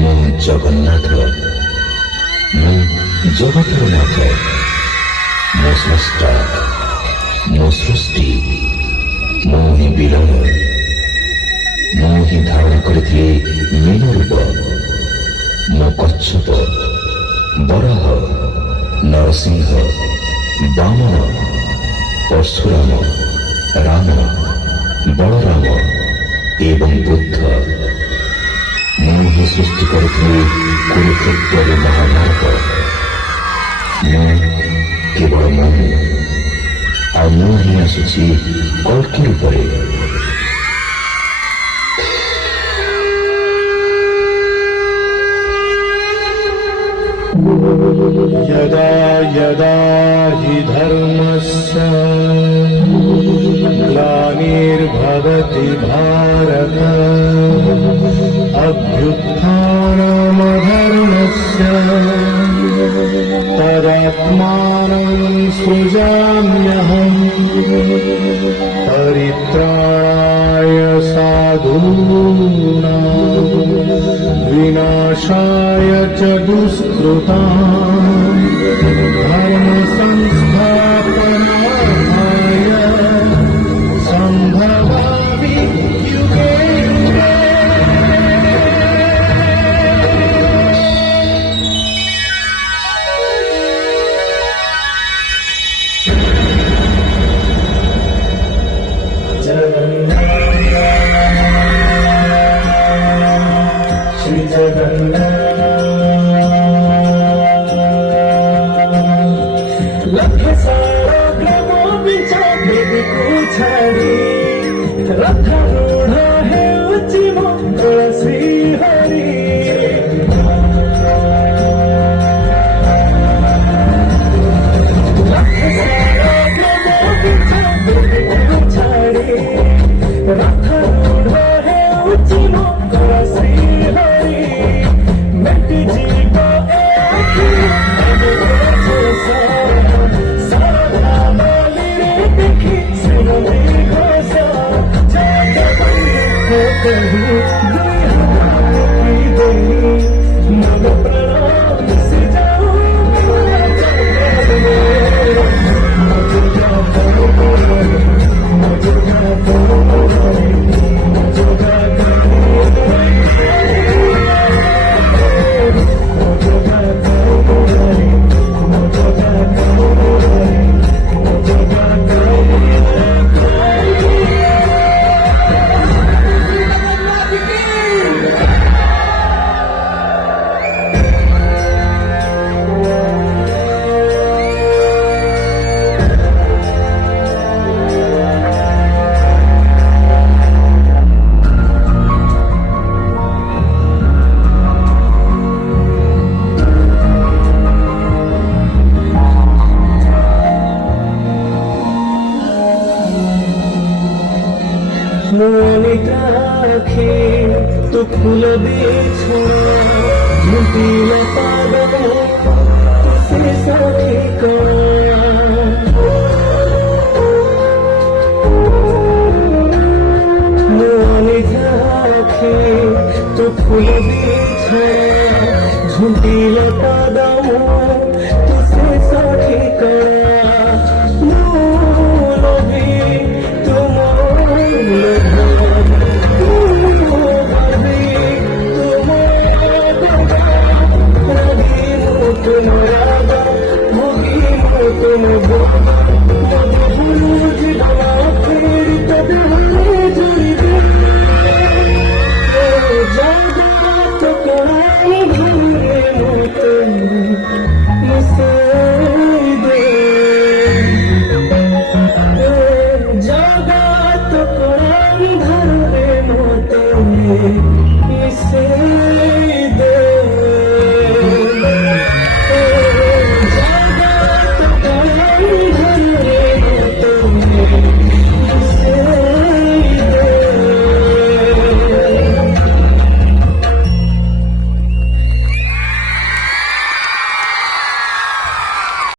ମୁଁ ଜଗନ୍ନାଥ, ମୁଁ ଜଗତର ନାଥ, ମୁଁ ସ୍ରଷ୍ଟା, ମୁଁ ସୃଷ୍ଟି, ମୁଁ ହିଁ ବିଲୟ, ମୁଁ ହିଁ ଧାରଣ କରିଥିଲି ମୀନ ରୂପ। ମୁଁ କଚ୍ଛପ, ବରାହ, ନରସିଂହ, ବାମନ, ପରଶୁରାମ, ରାମ, ବଳରାମ ଏବଂ ବୁଦ୍ଧ। ମୁଁ ହିଁ ସୃଷ୍ଟି କରିଥିଲି କୁରୁକ୍ଷେତ୍ରରେ ମହାଭାରତ। ମୁଁ କେବଳ ମୁଁ, ଆଉ ମୁଁ ହିଁ ଆସୁଛି କଳ୍କି ରୂପରେ। यदा यदा हि धर्मस्य ग्लानिर्भवति भारत अभ्युत्थानमधर्मस्य तदात्मानं सृजाम्यहम् परित्राणाय साधूनां विनाशाय च दुष्कृतां धर्म संस्थापनार्थाय संभवामि युगे युगे। श्री जगन्नाथ लख सारा ग्रमो बिचारे को छाड़ी रथ रूढ़ है उच्ची मंगल श्री हरि। लख सारा ग्रमो बिचारे को छाड़ी रथ रूढ़ है उच्ची मंगल श्री हरि। राखे तो फूल बिछू झुंटील पागल से साथी का मोनी राखे तो फूल बिछू झुंटील पागल से साथी का Say